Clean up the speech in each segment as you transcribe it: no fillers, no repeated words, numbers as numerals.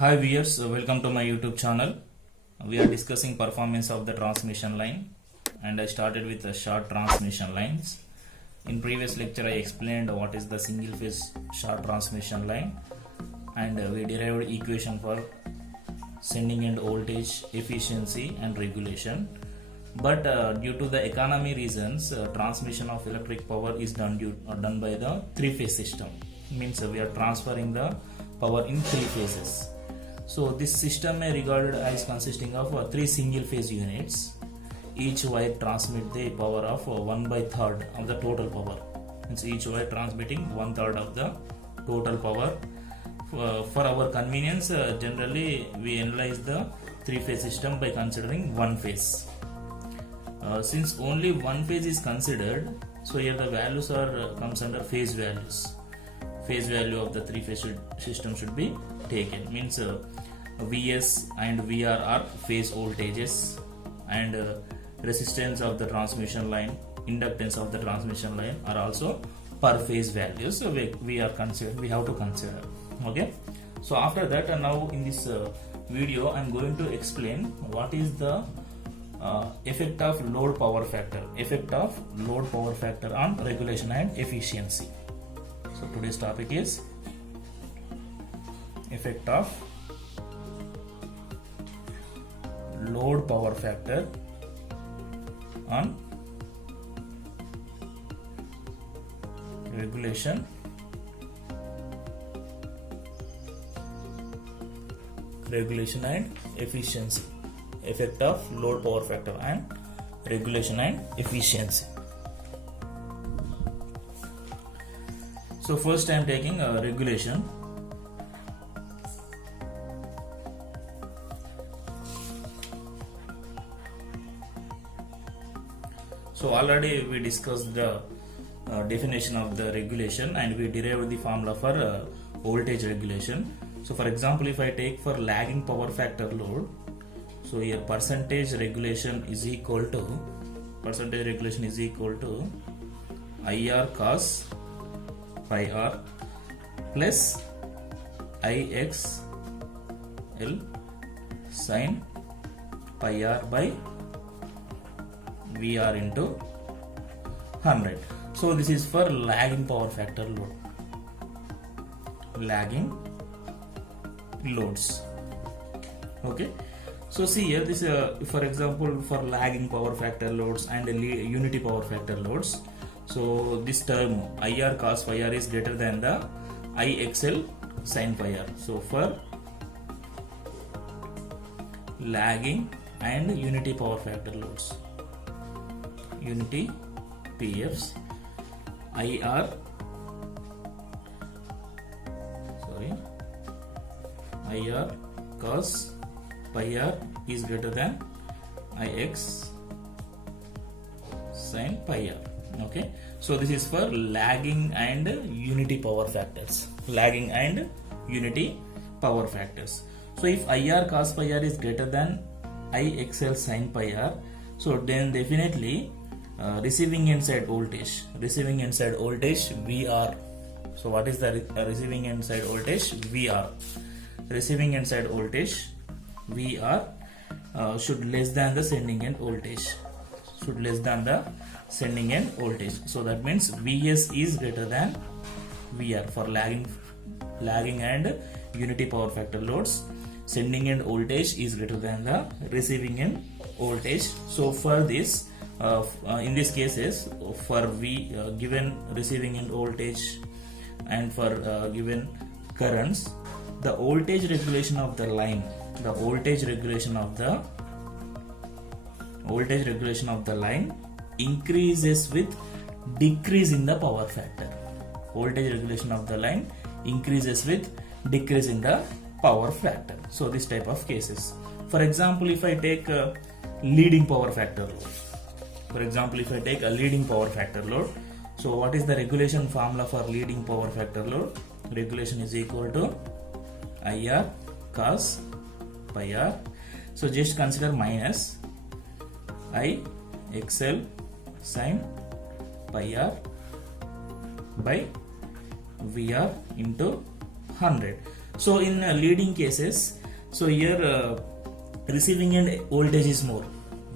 Hi viewers, welcome to my YouTube channel. We are discussing performance of the transmission line and I started with the short transmission lines. In previous lecture I explained what is the single phase short transmission line and we derived equation for sending end voltage, efficiency and regulation. But due to the economy reasons, transmission of electric power is done by the three-phase system. Means we are transferring the power in three phases. So this system may regarded as consisting of three single phase units. Each wire transmit the power of 1/3 of the total power. Means each wire transmitting 1/3 of the total power. For our convenience, generally we analyze the three phase system by considering one phase. Since only one phase is considered, so here the values are comes under phase values. Phase value of the three phase system should be taken. Means Vs and Vr are phase voltages, and resistance of the transmission line, inductance of the transmission line are also per phase values. So we have to consider. Okay. So after that, now in this video I am going to explain what is the effect of load power factor. Effect of load power factor on regulation and efficiency. So today's topic is effect of load power factor on regulation and efficiency. Effect of load power factor and regulation and efficiency. So first I am taking regulation. So already we discussed the definition of the regulation and we derived the formula for voltage regulation. So for example, if I take for lagging power factor load, so here percentage regulation is equal to IR cos pi r plus IXL sin pi r by VR into 100. So this is for lagging power factor load. Lagging loads. Okay. So see here, this for example for lagging power factor loads and unity power factor loads. So this term IR cos phi r is greater than the IXL sin phi r. So for lagging and unity power factor loads, unity PFs, IR cos pi r is greater than IX sin pi r. Okay, so this is for lagging and unity power factors. Lagging and unity power factors. So if IR cos pi r is greater than IXL sin pi r, so then definitely receiving end side voltage VR. So what is the receiving end side voltage? VR. Receiving end side voltage VR should less than the sending end voltage. So that means Vs is greater than VR for lagging and unity power factor loads. Sending end voltage is greater than the receiving end voltage. So for this, in these cases, for given receiving end voltage and for given currents, the voltage regulation of the line, increases with decrease in the power factor. Voltage regulation of the line increases with decrease in the power factor. So this type of cases. For example, if I take a leading power factor load. So what is the regulation formula for leading power factor load? Regulation is equal to IR cos pi r. So just consider minus IXL sin pi r by VR into 100. So in leading cases, so here receiving end voltage is more,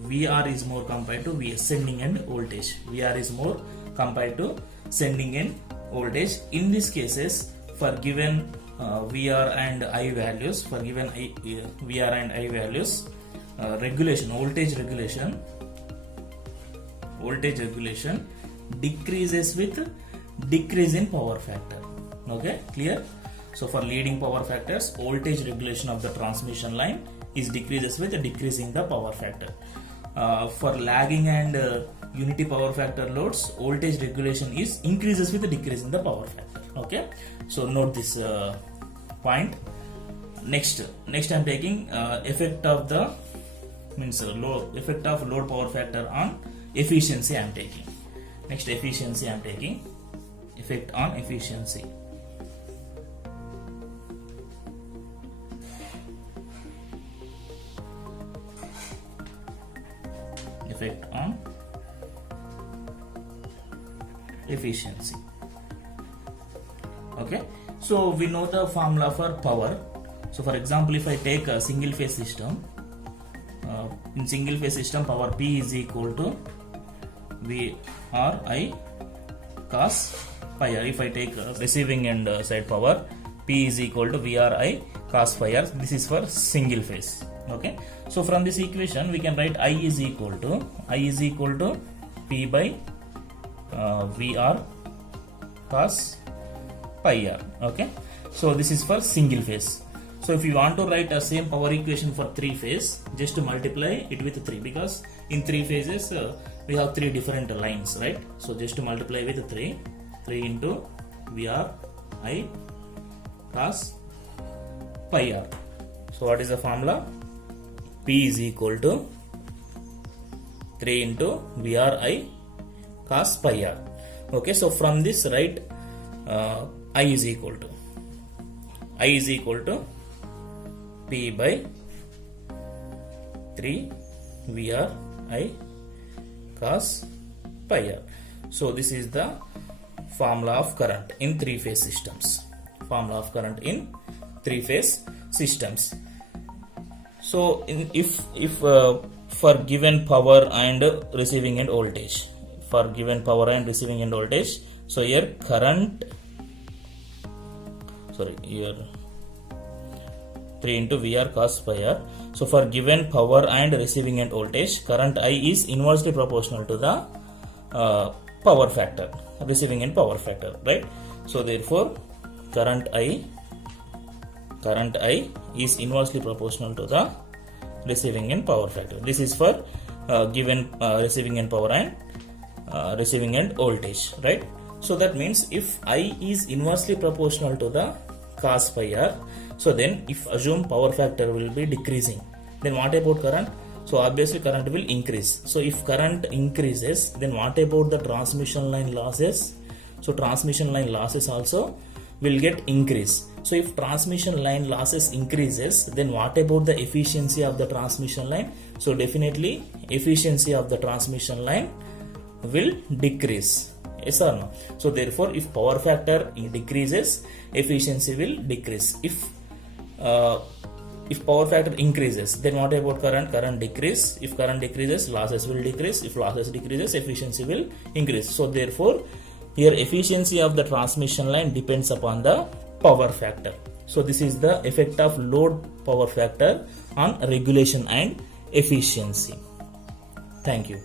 VR is more compared to sending end voltage. VR is more compared to sending end voltage. In these cases, for given VR and I values, for given VR and I values, regulation, voltage regulation decreases with decrease in power factor. Okay, clear? So for leading power factors, voltage regulation of the transmission line is decreases with decreasing the power factor. For lagging and unity power factor loads, voltage regulation is increases with decrease in the power factor. Okay, so note this point. Next I'm taking effect of the effect of load power factor on efficiency. I'm taking next efficiency. I'm taking effect on efficiency. Effect on efficiency. Okay, so we know the formula for power. So for example, if I take a single phase system, in single phase system, power P is equal to VRI cos phi r. If I take receiving end side power, P is equal to VRI cos phi r. This is for single phase. Okay, so from this equation we can write I is equal to P by VR cos pi r. Okay, so this is for single phase. So if you want to write a same power equation for three phase, just to multiply it with 3, because in three phases we have three different lines, right? So just to multiply with 3 into VRI cos pi r. So what is the formula? P is equal to 3 into VRI cos pi r. Okay, so from this, write I is equal to P by 3 VRI cos pi r. So this is the formula of current in three phase systems. So if for given power and receiving end voltage, so here current, here 3 into VR cos pi r. So for given power and receiving end voltage, current I is inversely proportional to the power factor, receiving end power factor, right? So therefore current I is inversely proportional to the receiving end power factor. This is for given receiving end power and receiving end voltage, right? So that means if I is inversely proportional to the cos pi r, so then if assume power factor will be decreasing, then what about current? So obviously current will increase. So if current increases, then what about the transmission line losses? So transmission line losses also will get increase. So if transmission line losses increases, then what about the efficiency of the transmission line? So definitely efficiency of the transmission line will decrease. Yes or no? So therefore if power factor decreases, efficiency will decrease. If power factor increases, then what about current? Current decrease. If current decreases, losses will decrease. If losses decreases, efficiency will increase. So therefore here efficiency of the transmission line depends upon the power factor. So this is the effect of load power factor on regulation and efficiency. Thank you.